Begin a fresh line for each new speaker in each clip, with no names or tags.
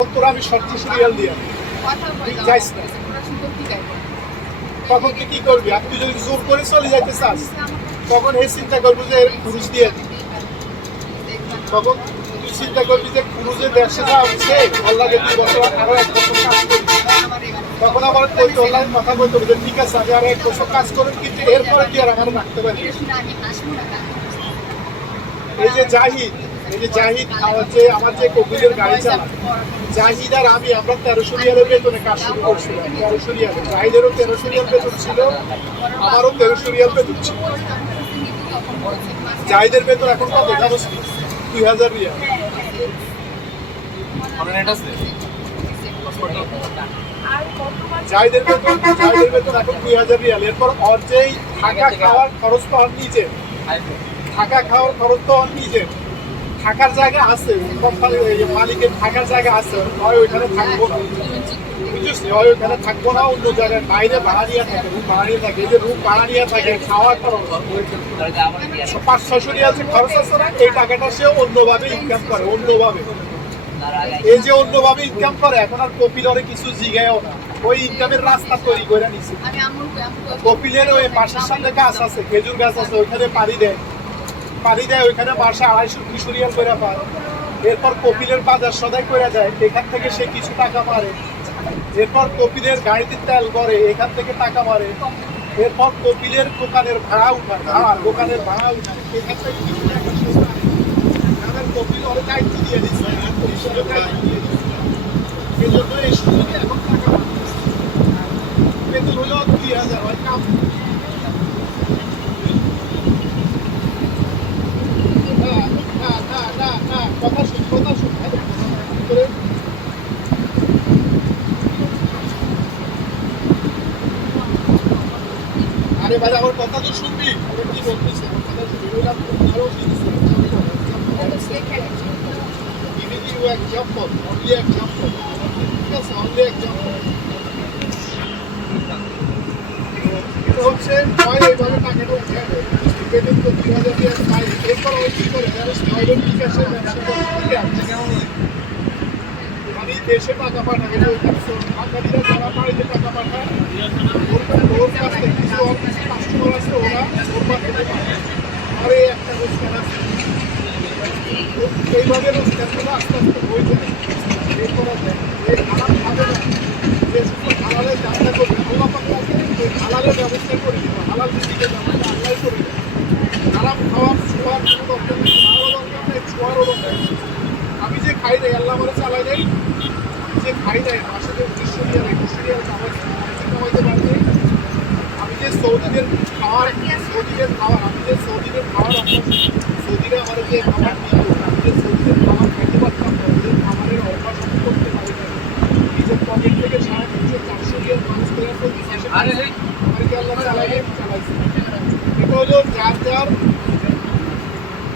তোরা আমি শর্ত সিরিয়াল দিয়ে যাইস না। তখন তুই কি করবি? আর তুই যদি জোর করে চলে যাইতে চাস তখন এই চিন্তা করবি যে পুরুষ দিয়ে তখন তুই চিন্তা করবি যে পুরুষের দেশে যা হচ্ছে আল্লাহকে দুই বছর আরও এক বছর কাজ করবি তখন আমার কইতে আল্লাহ কথা বলতে হবে যে ঠিক আছে আমি আরও এক বছর কাজ করব কিন্তু এরপরে কি আর আমার রাখতে পারি? এই যে জাহিদ এই যে জাহিদ আমার যে আমার যে কপিলের গাড়ি চালায় জাহিদ আর আমি আমরা তেরোশো রিয়ালের বেতনে কাজ শুরু করছিলাম তেরোশো রিয়ালে জাহিদেরও তেরোশো রিয়াল বেতন ছিল আমারও তেরোশো রিয়াল বেতন ছিল। জাহিদের বেতন এখন কত? দুই হাজার রিয়াল। জাহিদের বেতন জাহিদের বেতন এখন দুই হাজার রিয়াল। এরপর ওর যেই থাকা খাওয়ার খরচ তো ওর নিজে থাকা খাওয়ার খরচ তো ওর নিজে থাকার জায়গা আছে কোম্পানি মালিকের থাকার জায়গা আছে হয় ওইখানে থাকব না। বুঝছিস? হয় ওইখানে থাকব না অন্য জায়গায় বাইরে থাকে রুম ভাড়া থাকে এই যে রুম থাকে খাওয়ার খরচ পাঁচ ছশো রিয়াল যে খরচ আছে না এই টাকাটা সে অন্যভাবে ইনকাম করে অন্যভাবে। এই যে অন্যভাবে ইনকাম করে এখন আর কপিলরে কিছু জিগায়ও না। ওই ইনকামের রাস্তা তৈরি করে নিছে। কপিলের ওই পাশের সামনে গাছ আছে খেজুর গাছ আছে ওইখানে পানি দেয়। পানি দেয়, ওইখানে মাসে আড়াইশো তিনশো রিয়াল করে পায়। এরপর কপিলের বাজার সদাই করে দেয়, এখান থেকে সে কিছু টাকা মারে। এরপর কপিলের গাড়িতে তেল করে এখান থেকে টাকা মারে। এরপর কপিলের দোকানের ভাড়া উঠায়, ভাড়া, দোকানের ভাড়া উঠায়। এখান থেকে কিছু টাকা তাদের কপিল ওর দায়িত্ব দিয়ে দিচ্ছে। দিচ্ছে। এই সুযোগে এখন টাকা পাচ্ছে। বেতন হলো দুই হাজার, হয় কাম না, না, না, না, না, কথা শুন, কথা শুন, ভাই। করে আরে ভাই আমার কথা তো শুনবি? আমি কি বলতেছি কথা শুনবি। ওটা আরও Give you example, only example. আছে, only example. হচ্ছে হয় এইভাবে টাকাটা উঠে আনে। তো দেশে টাকা পাঠাই এটা বাঙালিরা যারা বাড়িতে টাকা পাঠায়, ওর কাছ থেকে কিছু কিছু কাস্টমার আছে, ওরা ওর মাধ্যমে পাঠায়। আর এই একটা রোজগার আছে। এইভাবে রোজগারগুলো আস্তে আস্তে হয়ে যায়। এরপর এই হালাল খাবে না। যে হালালের ব্যবসা করবে, আল্লাহ পাক তাকে এই হালালের ব্যবস্থা করে দিবে। হালাল দিকে ব্যবস্থা আল্লাহ করে দেবে। হারাম খাওয়ার ছোঁয়ার কোনো দরকার নেই। খাওয়ারও দরকার নেই, ছোঁয়ারও দরকার আমি যে খাই দেয় আল্লাহ আমার চালাই দেয় যে খাই দেয় মাসে যে উনিশশো রিয়াল একুশশো রিয়াল কামাইতে পারবে। আমি যে সৌদিদের খাওয়ার সৌদিদের খাওয়ার আমি যে সৌদিদের খাওয়ার অভ্যাস সৌদিরা আমার যে খাবার দিত আমি যে সৌদিদের খাবার খাইতে পারতাম না ওদের খাবারের অভ্যাস আমি করতে পারি না। নিজের পকেট থেকে সাড়ে তিনশো চারশো রিয়াল মানুষ করে চলতে আমার কি আল্লাহ চালাইলে চালাইছে। এটা হলো যার যার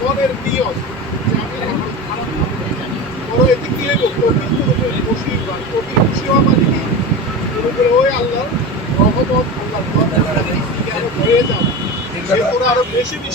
মনের নিয়ম যে আমি এখন খারাপ খাব না। বড় এতে কি হইব কঠিন তো খুশি কঠিন খুশি হওয়া মানে কি পুরোপুরি ওই আল্লাহর রহমত আল্লাহর ভয় আরও হয়ে বেশি বিশ্বাস